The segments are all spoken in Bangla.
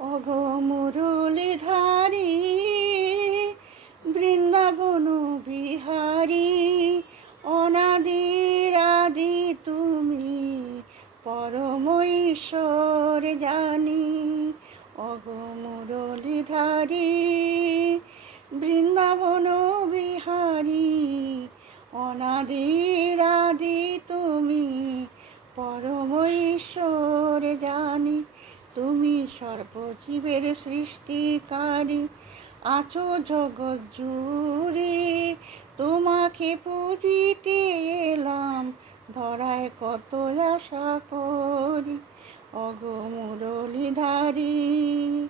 ওগো মুরলীধারী, বৃন্দাবন বিহারী, অনাদির আদি তুমি, পরম ঈশ্বর জানি। ওগো মুরলীধারী, বৃন্দাবন বিহারী, অনাদির আদি তুমি, পরম ঈশ্বর জানি। তুমি সর্বজীবের সৃষ্টিকারী, আছো জগৎ জুড়ে, তোমাকে পুজিতে এলাম, ধরায় কত আশা করি। ওগো মুরলীধারী,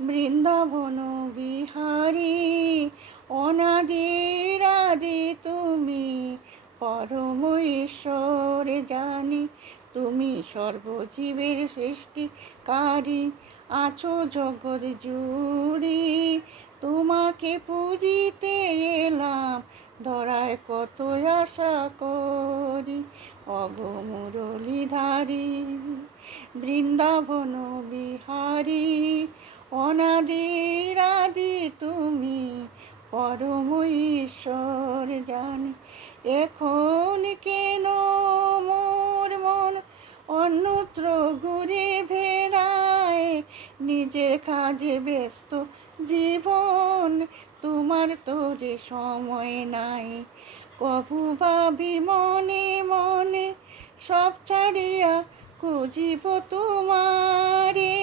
বৃন্দাবন বিহারী, অনাদির আদি তুমি, পরম ঈশ্বর জানি। তুমি সর্বজীবের সৃষ্টিকারী, আছো জগৎ জুড়ে, তোমাকে পুজিতে এলাম, ধরায় কত আশা করি। ওগো মুরলীধারী, বৃন্দাবন বিহারী, অনাদির আদি তুমি, পরম ঈশ্বর জানি। এখন কেন মোর মন অন্যত্র ঘুরে বেড়ায়, নিজের কাজে ব্যস্ত জীবন, তোমার তোরে সময় নাই। কবু ভাবি মনে মনে, সব ছাড়িয়া খুঁজিব তোমারে,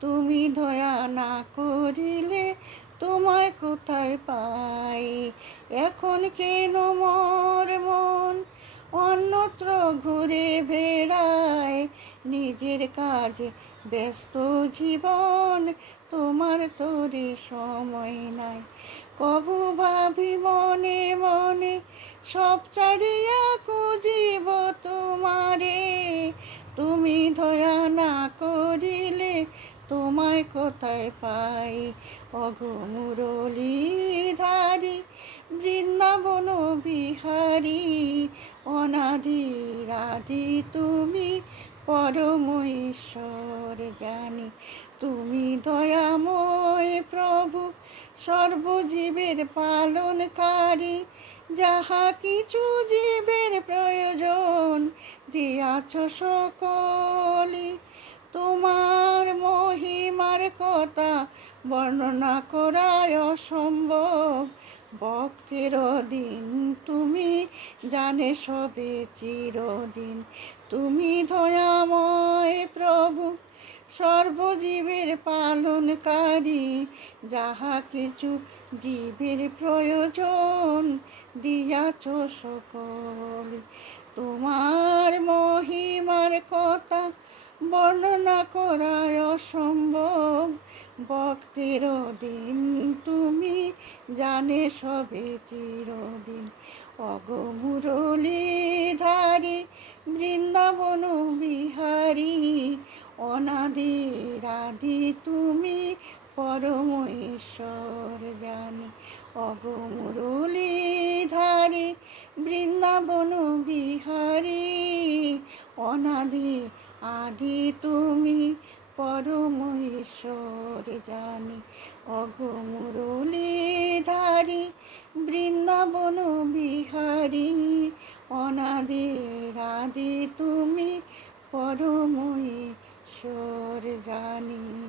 তুমি দয়া না করিলে তোমায় কোথায় পাই। এখন কেন মোর মন অন্যত্র ঘুরে বেড়ায়, নিজের কাজে ব্যস্ত জীবন, তোমার তোরে সময় নাই। কবু ভাবি মনে মনে, সব ছাড়িয়া খুঁজিব তোমারে, তুমি দয়া না করিলে তোমায় কোথায় পাই। ওগো মুরলীধারী, বৃন্দাবন বিহারী, অনাদির আদি তুমি, পরম ঈশ্বর জানি। তুমি দয়াময় প্রভু, সর্বজীবের পালনকারী, যাহা কিছু জীবের প্রয়োজন দিয়াছ সকলি। তোমার মহিমার কথা বর্ণনা করায় অসম্ভব, ভক্তের দিন তুমি জানে সবে চিরদিন। তুমি দয়াময় প্রভু, সর্বজীবের পালনকারী, যাহা কিছু জীবের প্রয়োজন দিয়াছ সকলে। তোমার মহিমার কথা বর্ণনা করায় অসম্ভব, ভক্তের দিন তুমি জানে সবে চিরদিন। ওগো মুরলীধারী, বৃন্দাবন বিহারী, অনাদির আদি তুমি, পরম ঈশ্বর জানি। ওগো মুরলীধারী, বৃন্দাবন বিহারী, অনাদির আদি তুমি, পরম ঈশ্বর জানি। ওগো মুরলীধারী, বৃন্দাবন বিহারী, অনাদির আদি তুমি, পরম ঈশ্বর জানি।